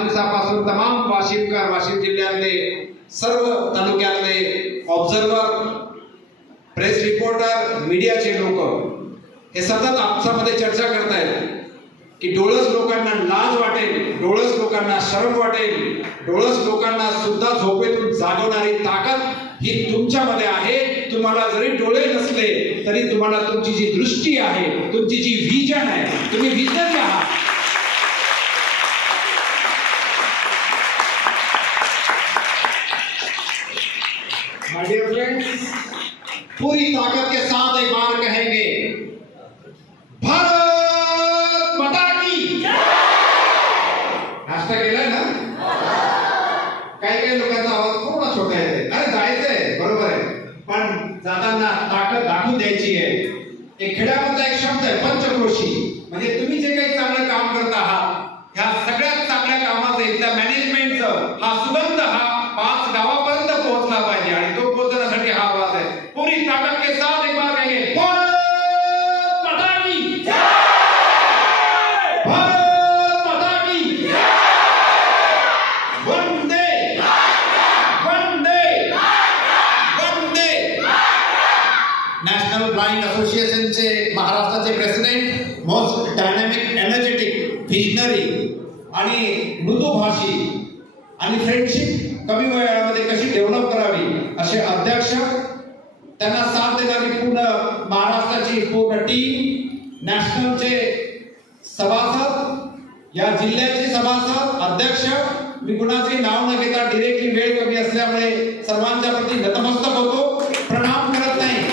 5 दिवसापासून तमाम वाशिमकर, वाशिम जिल्ह्यातले सर्व तालुक्यातले ऑब्झर्वर, प्रेस रिपोर्टर, मीडियाचे लोक हे सतत आपसामध्ये चर्चा करतायत की डोळस लोकांना लाज वाटेल, डोळस लोकांना शरम वाटेल, डोळस लोकांना सुद्धा झोपेतून जागवणारी ताकद ही तुमच्यामध्ये आहे. तुम्हाला जरी डोळे नसले तरी तुम्हाला तुमची जी दृष्टी आहे, तुमची जी व्हिजन आहे, तुम्ही विजनरी आहात. माय डियर फ्रेंड्स, पूरी ताकत के साथ एक बार कहेंगे, भारत माता की जय. नाश्ता केलाय ना? काही लोकांचा आवाज थोडा छोटा आहे. अरे जायचंय, बरोबर आहे, पण जाताना ताकद दाखवून द्यायची आहे. एक खेड्यामधला एक शब्द आहे पंचक्रोशी, म्हणजे तुम्ही जे काही चांगलं काम करत आहात, ह्या सगळ्यात चांगल्या कामाचं, इथल्या मॅनेजमेंटचं हा सुगंध हा 5 गावापर्यंत पोहोचला पाहिजे आणि तो पोहोचण्यासाठी हा आवाज आहे. पूरी ताकद के साथ एक बार कहेंगे, भारत माता की जय. भारत माता की जय. वंदे वंदे वंदे. नॅशनल ब्लाइंड असोसिएशनचे महाराष्ट्राचे president, most dynamic, energetic, visionary आणि मृदुभाषी आणि फ्रेंडशिप कमी वेळामध्ये कशी डेव्हलप करावी असे अध्यक्ष, त्यांना साथ देणारी पूर्ण महाराष्ट्राची पूर्ण टीम, नॅशनलचे सभासद, या जिल्ह्याचे सभासद, अध्यक्ष, मी कुणाचे नाव न घेता डिरेक्टली वेळ कमी असल्यामुळे सर्वांच्या प्रती नतमस्तक होतो. प्रणाम करत नाही,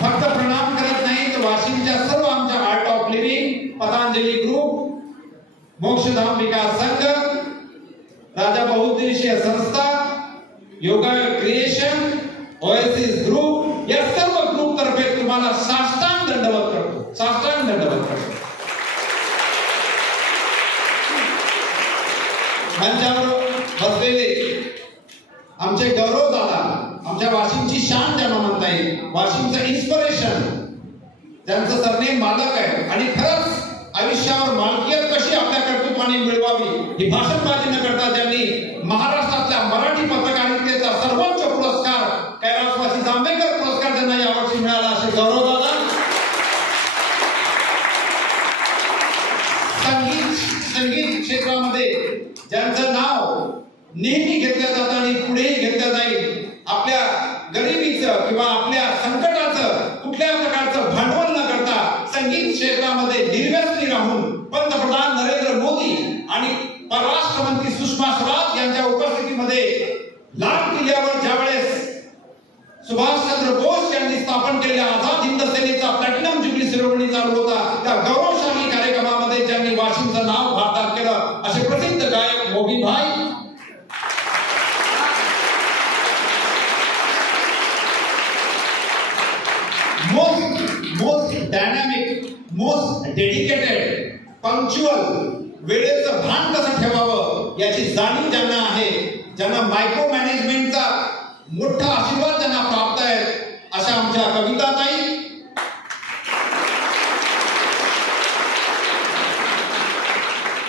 फक्त प्रणाम करत नाही तर वाशिमच्या सर्व आमच्या art of living, Patanjali group, Mokshadham Vikas Sangh, Raja बहुउद्देशीय संस्था, योगा क्रिएशन, ओएसिस ग्रुप, या सर्व ग्रुप तर्फे तुम्हाला साष्टांग दंडवत करतो, साष्टांग दंडवत करतो. मंचावर बसलेले आमचे गौरव दादा, आमच्या वाशिमची शान ज्यांना म्हणता येईल, वाशिमचं इन्स्पिरेशन, ज्यांचं सरनेम मालक आहे आणि खरंच आयुष्यावर मालकीयत कशी आपल्या कर्तृत्वाने मिळवावी ही भाषणबाजी न करता ज्यांनी महाराष्ट्रातल्या मराठी पत्रकारितेचा सर्वोच्च पुरस्कार, कैलासवासी जांभेकर पुरस्कार त्यांना यावर्षी मिळाला, असे गौरव दादा. संगीत क्षेत्रामध्ये ज्यांचं नाव नेहमी घेतलं जातं आणि पुढेही घेतलं जाईल, आपल्या गरिबीचं किंवा आपल्या संकटाचं कुठल्या प्रकारचं भांडवल न करता संगीत क्षेत्रामध्ये निर्व्यसनी राहून पंतप्रधान नरेंद्र मोदी आणि परराष्ट्र मंत्री सुषमा स्वराज यांच्या उपस्थितीमध्ये लाल किल्ल्यावर ज्यावेळेस सुभाषचंद्र बोस यांनी स्थापन केलेल्या आझाद हिंद सेनेचा प्लॅटिनम जुबली सेरेमनी चालू होता, त्या गौरवशाली कार्यक्रमामध्ये ज्यांनी वाशिमचं नाव भारतात केलं असे प्रसिद्ध गायक मोबिन भाई. Most dynamic, most dedicated, punctual, वेळेचं भान कसं ठेवावं याची जाणीव ज्यांना आहे, ज्यांना मायक्रो मॅनेजमेंटचा मोठा आशीर्वाद ज्यांना प्राप्त आहे, अशा आमच्या कविताताई.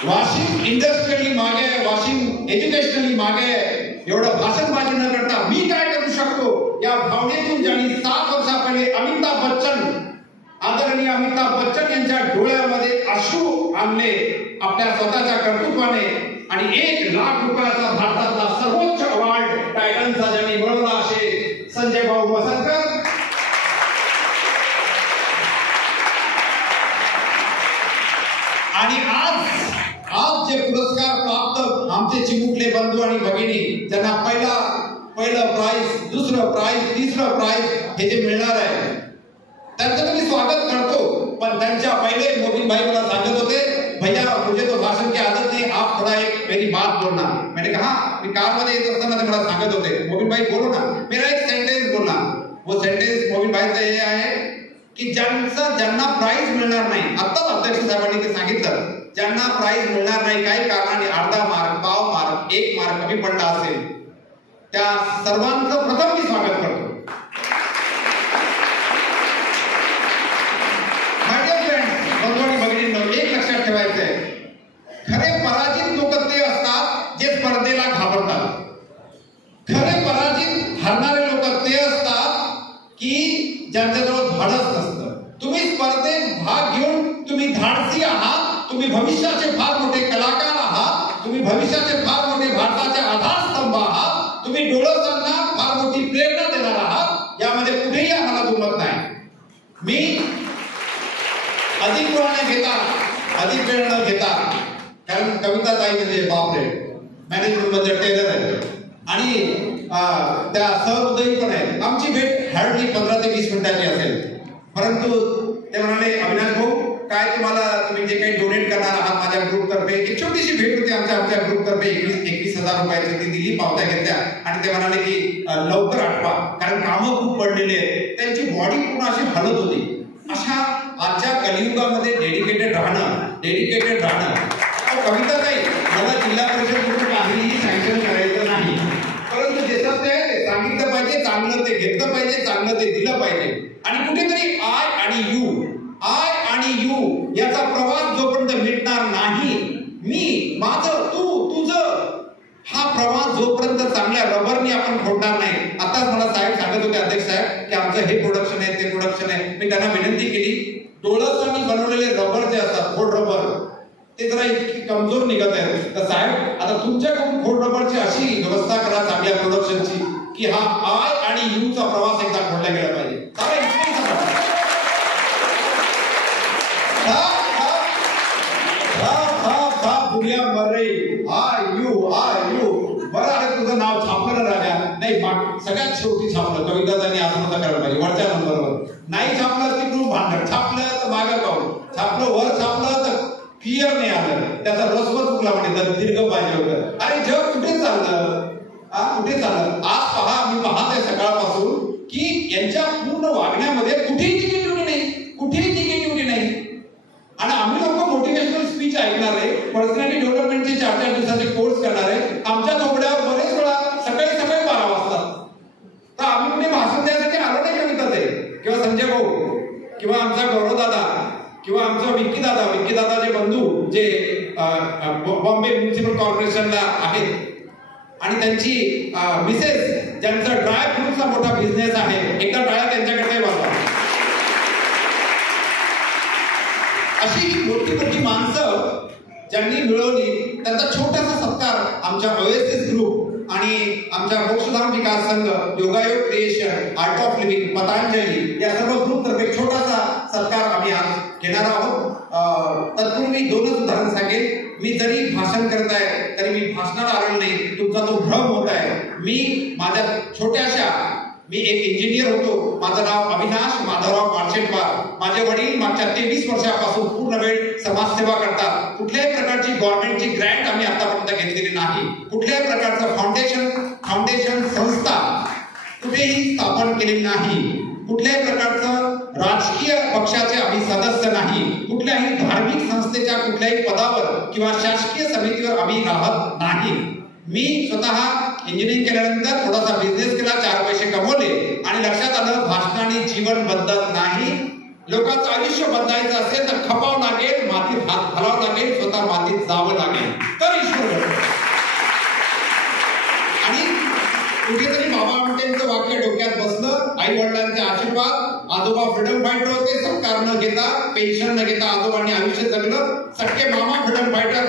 वाशिम इंडस्ट्रियली मागे आहे, वाशिम एज्युकेशनली मागे आहे. एवढं भाषणबाजी न करता मी काय करू शकतो या भावनेतून ज्यांनी 7 वर्षापहिले अमिताभ बच्चन, आदरणीय अमिताभ बच्चन यांच्या डोळ्यामध्ये अश्रू आणले आपल्या स्वतःच्या कर्तृत्वाने आणि 1 लाख रुपयाचा भारतातला सर्वोच्च अवॉर्ड टायटनचा ज्यांनी मिळवला असे संजय भाऊ वसंतकर. आणि आज जे पुरस्कार प्राप्त आमचे चिमुकले बंधू आणि भगिनी, ज्यांना पहिलं प्राइज, दुसरं प्राइज, तिसरं प्राइज हे जे मिळणार आहे, त्यांचं मी स्वागत करतो. पण त्यांच्या पहिले मोबिन भाई मला सांगत होते, भैया मुझे तो भाषण की आदत नहीं, आप थोड़ा एक मेरी बात बोलना. मैंने कहा, मी कार मध्ये येत असताना ते मला सांगत होते, मोबिन भाई बोलो ना. मेरा एक सेंटेन्स बोलना. वो सेंटेन्स मोबिन भाईचं हे आहे की ज्यांना प्राइज मिळणार नाही, आता अध्यक्ष साहेबांनी ते सांगितलं, ज्यांना प्राइज मिळणार नाही काही कारणाने, अर्धा मार्क, पाव मार्क, 1 मार्क कमी पडला असेल, त्या सर्वांचं प्रथम मी स्वागत करतो. माझ्या फ्रेंड्स, बंधू आणि भगिनींनो, एक लक्षात ठेवायचं आहे, खरे पराजित लोक ते कविता ताई म्हणजे बापरे, मॅनेजमेंट मध्ये टेलर आहे आणि त्या सहृदयी पण आहेत. आमची भेट हार्डली 15 ते 20 मिनिटाची असेल. परंतु ते म्हणाले, अविनाश भाऊ काय तुम्ही जे काही डोनेट करणार आहात माझ्या ग्रुपतर्फे, एक छोटीशी भेट होती आमच्या ग्रुपतर्फे 21,000 रुपयाची, ती दिली, पावत्या घेतल्या आणि ते म्हणाले की लवकर आठवा कारण कामं खूप पडलेली आहेत. त्यांची बॉडी पूर्ण अशी हलत होती. अशा आजच्या कलियुगामध्ये डेडिकेटेड राहणं कविता ताई, मला जिल्हा परिषद काहीही सँक्शन करायचं नाही, परंतु जसं ते सांगितलं पाहिजे, चांगलं ते घेतलं पाहिजे, चांगलं ते दिलं पाहिजे. आणि कुठेतरी आय आणि यू याचा प्रवास जोपर्यंत मिटणार नाही, मी माझं तू तुझं, हा प्रवास जोपर्यंत चांगल्या रबरने आपण फोडणार नाही. आताच मला साहेब सांगत होते, अध्यक्ष साहेब, की आमचं हे प्रोडक्शन आहे ते प्रोडक्शन आहे. मी त्यांना विनंती केली, डोळसांनी बनवलेले रबर जे असतात, खोड रबर, ते जरा इतकी कमजोर निघत आहेत. तर साहेब आता तुमच्याकडून खोड रबरची अशी व्यवस्था करा चांगल्या प्रोडक्शनची की हा आय आणि यू चा प्रवास एकदा खोडला गेला पाहिजे. दुनिया मर रही, आय यू बरं. अरे तुझं नाव छापलं ना राजा, नाही सगळ्यात शेवटी छापलं. कवितांनी असं नव्हतं करायला पाहिजे, वरच्या नंबरवर नाही छापलं तिकडून भांडण, छापलं तर मागं पाहून, छापलं वर, छापलं तर क्लिअर नाही आलं, त्याचा रस्व चुकला म्हणजे दीर्घ पाहिजे होतं. अरे जग कुठे चाललं, कुठे चाललं? आज पहा, मी पाहतोय सकाळपासून की यांच्या पूर्ण वागण्यामध्ये कुठेही निगेटिव्हिटी नाही. आणि आम्ही लोक मोटिवेशनल स्पीच ऐकणार आहे, पर्सनॅलिटी डेव्हलपमेंटचे 4-4 दिवसाचे कोर्स करणार आहे. आमच्या झोपड्यावर बरेच वेळा सकाळी 12 वाजता, तर आम्ही कुठे भाषण द्यायसाठी आलो नाही कविता ताई किंवा संजय भाऊ किंवा आमचा गौरव दादा किंवा आमचा विक्की दादाचे बंधू जे बॉम्बे म्युनिसिपल कॉर्पोरेशनला आहेत आणि त्यांची मिसेस ज्यांचा ड्राय फ्रूटचा मोठा बिझनेस आहे, एकदा टाळ्या त्यांच्याकडे वाजवा. अशी ही मोठी माणसं ज्यांनी मिळवली, त्यांचा छोटासा सत्कार आमच्या ओएसएस ग्रुप आणि आमच्या मोक्षधाम विकास संघ, योगायोग creation, art of living, Patanjali या सर्व ग्रुप तर्फे छोटासा सत्कार आम्ही आज घेणार आहोत. तत्पूर्वी 2च उदाहरण सांगेल. मी जरी भाषण करत आहे तरी मी भाषणाला आलेलो नाही, तुमचा तो भ्रम होत आहे. मी एक इंजिनियर होतो. माझं नाव अविनाश माधवराव मार्शेटवार. माझे वडील मागच्या 23 वर्षापासून पूर्ण वेळ समाजसेवा करतात. कुठल्याही प्रकारची गव्हर्नमेंटची ग्रँट आम्ही आतापर्यंत घेतलेली नाही. कुठल्याही प्रकारचं फाउंडेशन संस्था कुठेही स्थापन केलेली नाही. कुठल्याही प्रकारचं राजकीय पक्षाचे आम्ही सदस्य नाही. कुठल्याही धार्मिक संस्थेच्या कुठल्याही पदावर किंवा शासकीय समितीवर आम्ही राहत नाही. मी स्वतः इंजिनिअरिंग केल्यानंतर थोडासा बिझनेस केला, 4 पैसे कमवले आणि लक्षात आलं भाषणाने जीवन बदलत नाही. लोकांचं आयुष्य बदलायचं असेल तर खपावं लागेल, मातीत हात घालावं लागेल, स्वतः मातीत जावं लागेल, तर ईश्वर. आणि कुठेतरी बाबा आमटेंचं वाक्य डोक्यात बसलं. आई वडिलांचे आशीर्वाद, आजोबा फ्रीडम फायटर होते, सरकार न घेता, पेन्शन न घेता आजोबांनी आयुष्य जगलं. सख्खे मामा फ्रीडम फायटर,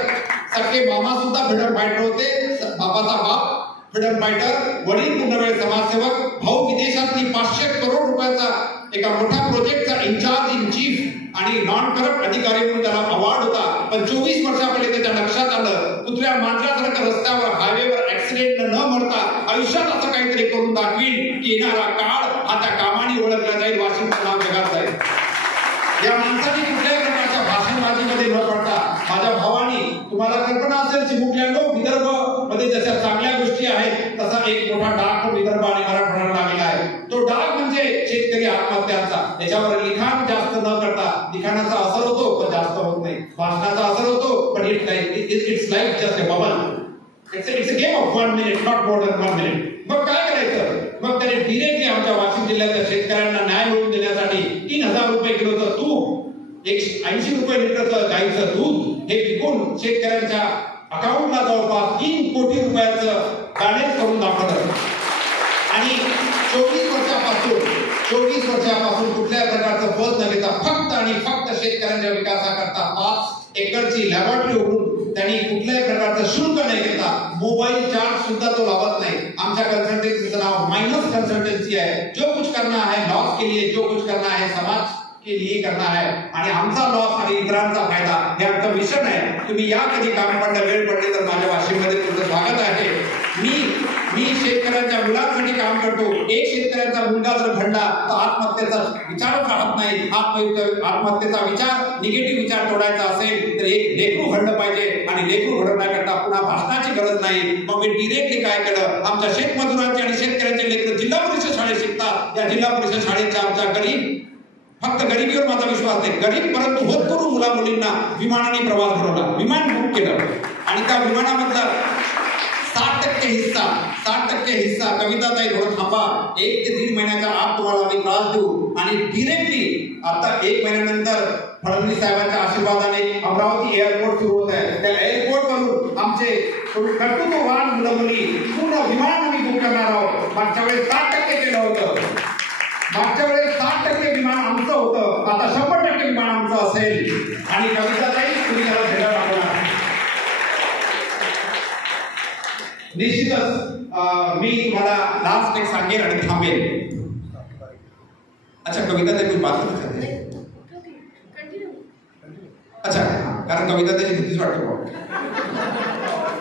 सख्खे मामा सुद्धा फ्रीडम फायटर होते, बाबाचा बाप फ्रीडम फायटर, वडील पूर्णवेळ समाजसेवक, भाऊ विदेशातली 500 करोड रुपयाचा एका मोठ्या प्रोजेक्टचा इंचार्ज इन चीफ आणि नॉन करप्ट अधिकारी म्हणून त्याला अवॉर्ड होता. पण 24 वर्षापहिले त्याच्या लक्षात आलं, कुत्र्या मांजरासारखं रस्त्यावर हायवेवर ऍक्सिडेंट न मरता आयुष्यात असं काहीतरी करून दाखवीन की येणारा काळ हा त्या कामाने ओळखला जाईल, वाशिमचं नाव जगात जाईल. या माणसाने कुठल्याही प्रकारच्या भाषणबाजीमध्ये न पडता, माझ्या भावानी, तुम्हाला कल्पना असेल चिमुकल्यांनो, विदर्भ मध्ये जशा चांगल्या गोष्टी आहेत तसा एक मोठा डाग विदर्भ आणि मराठवाड्याला लागलेला आहे. तो डाग म्हणजे शेतकरी आत्महत्यांचा. त्याच्यावर लिखाण जास्त न करता, लिखाणाचा असर होतो पण जास्त होत नाही, भाषणाचा असर होतो पण it's like just a bubble. It's a game of 1 minute, not more than 1 minute. मग काय करायचं? मग त्याने डिरेक्टली आमच्या वाशिम जिल्ह्याच्या शेतकऱ्यांना न्याय मिळवून देण्यासाठी 3000 रुपये किलोचं तूप, 80 रुपये लिटरचं गाईचं दूध हे विकून शेतकऱ्यांच्या अकाउंटला जवळपास 3 कोटी रुपयाचं बॅलेन्स करून दाखवलं. आणि 24 वर्षापासून कुठल्याही प्रकारचं पद न घेता फक्त आणि फक्त शेतकऱ्यांच्या विकासाकरता 5 एकरची लॅबोरेटरी उघडून त्यांनी कुठल्याही प्रकारचं शुल्क नाही घेता, मोबाईल चार्ज सुद्धा तो लावत नाही. आमच्या कन्सल्टन्सीचं नाव माइनस कन्सल्टन्सी आहे. जो कुछ करना है लॉस के लिए, जो कुछ करना है समाज के लिए करना है आणि आमचा लॉस आणि इतरांचा फायदा हे आमचं मिशन आहे. तुम्ही या कधी काम पडलं वेळ पडली तर माझ्या वाशिममध्ये तुमचं स्वागत आहे. मी शेतकऱ्यांच्या मुलांसाठी काम करतो. एक शेतकऱ्यांचा मुलगा जर घडला तर आत्महत्येचा विचारच राहत नाही. आत्महत्येचा विचार निगेटिव्ह विचार तोडायचा असेल तर एक लेकरू घडलं पाहिजे आणि लेकरू घडवण्याकरता पुन्हा भाषणाची गरज नाही. मग मी डिरेक्टली काय केलं, आमच्या शेतमजुरांचे आणि शेतकऱ्यांचे लेकरं जिल्हा परिषद शाळेत शिकतात. या जिल्हा परिषद शाळेच्या आमच्या गरीब, फक्त गरिबीवर माझा विश्वास नाही, गरीब परंतु होतकरू मुला मुलींना विमानाने प्रवास घडवला, विमान बुक केलं आणि त्या विमानामधला 60% हिस्सा कविताताई थोडं थांबा, 1 ते 1.5 महिन्याच्या आत तुम्हाला आम्ही त्रास देऊ आणि डिरेक्टली आता 1 महिन्यानंतर फडणवीस साहेबांच्या आशीर्वादाने अमरावती एअरपोर्ट सुरू होत आहे. त्या एअरपोर्टवरून आमचे कर्तृत्ववान मुलं मुली पूर्ण विमान आम्ही बुक करणार आहोत. मागच्या वेळेस 60% केलं होतं, मागच्या वेळेस 60% विमान आमचं होतं, आता 100% विमान आमचं असेल आणि कविताताई तुम्ही त्याला भेटायला लागणार. निश्चितच मी तुम्हाला लास्ट एक सांगेन आणि थांबेन. अच्छा कविताताई तुम्ही बात करत होते. अच्छा कारण कविताताईची भीतीच वाटते.